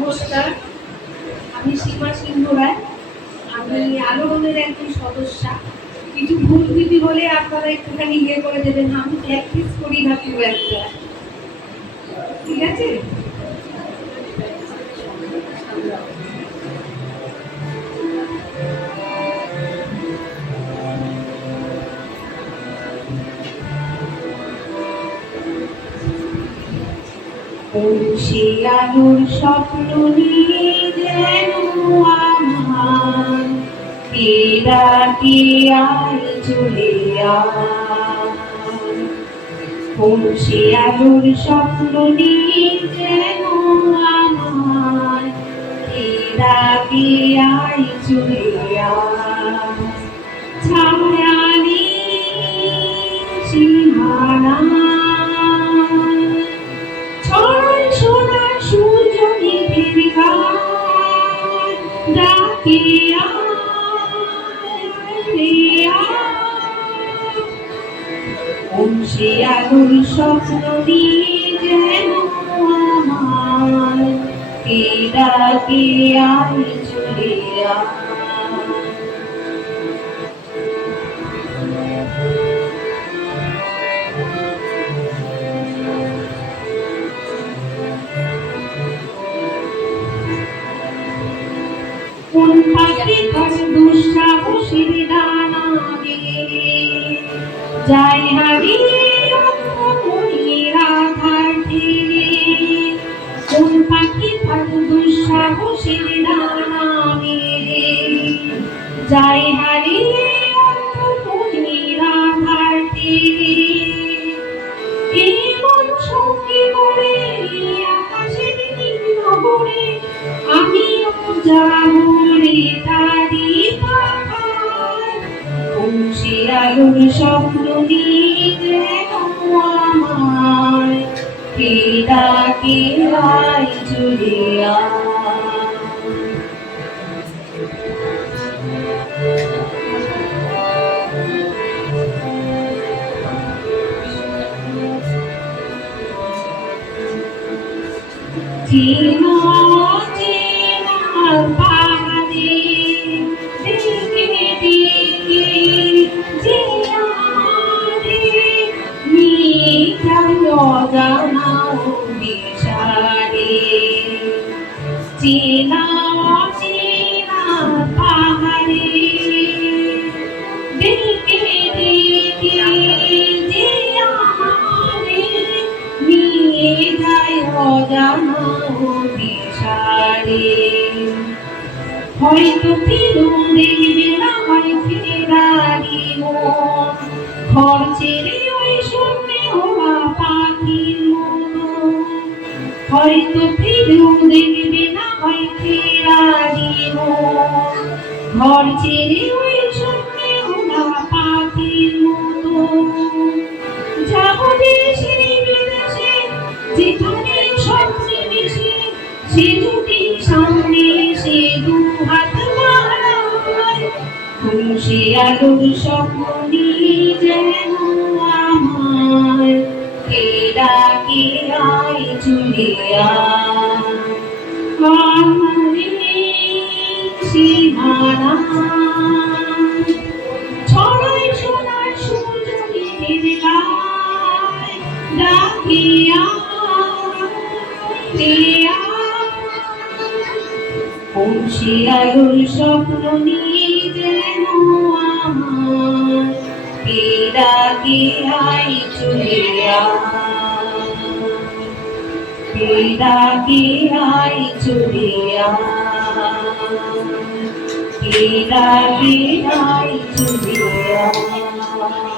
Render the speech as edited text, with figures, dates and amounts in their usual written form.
নমস্কার, আমি সীমা সিংহ রায়। আমি আলোড়নের একজন সদস্যা। কিছু ভুল ত্রুটি হলে আপনারা একটুখানি করে দেবেন। আমি প্র্যাকটিস করি না খুব একটা, ঠিক আছে? সে আলোর স্বপ্ন নিয়ে যেন আমার কে ডাকে আয় চলে আয়। সে আলোর স্বপ্ন নিয়ে যেন আমার কে ডাকে আয় চলে আয়। ছায়া নেই সীমানা, ডাকে সে আলোর স্বপ্ন নিয়ে যেন আমার কে ডাকে আয় চলে আয়। কোন পাখি তার দুঃসাহসের ডানা গেড়ে যায় হারিয়ে মনের আধার ঠেলে। কোন পাখি তার দুঃসাহসের ডানা গেড়ে যায় হারিয়ে মনের আধার ঠেলে। এমন সঙ্গী করে আকাশের নীল নগরে আমিও যাবো রে তারি পাখায়। সে আলোর স্বপ্ন নিয়ে যেন আমার কে ডাকে আয় চলে আয়। চেনা পাহাড়ে দেখে দেখে যে আমারে নিয়ে যায় অজানা দিশারে। চেনা চেনা পাহাড়ে দেখে দেখে যে আমারে নিয়ে যায় অজানা দিশারে। হয়তো ফিরুম দেখবে না হয় ফেরারি মন, ঘর ছেড়ে ওই শূন্যে ওরা পাখির মতো। হয়তো ফিরুম দেখবে না হয় ফেরারি মন, ঘর ছেড়ে ওই শূন্যে ওরা পাখির মতো। যাবো দেশে বিদেশে যেখানে স্বপ্নে মিশে, সে যদি সামনে সে দু হাত বাড়ায়। সে আলোর স্বপ্ন নিয়ে যেন আমার কে ডাকে আয় চলে আয়। সীমানা ছড়ায় সোনার সূর্য মেঘের গায়, ডাকে সে আলোর স্বপ্ন নিয়ে যেন আমার কে ডাকে আয় চলে আয়। কে ডাকে আয় চলে আয়। কে ডাকে আয় চলে আয়।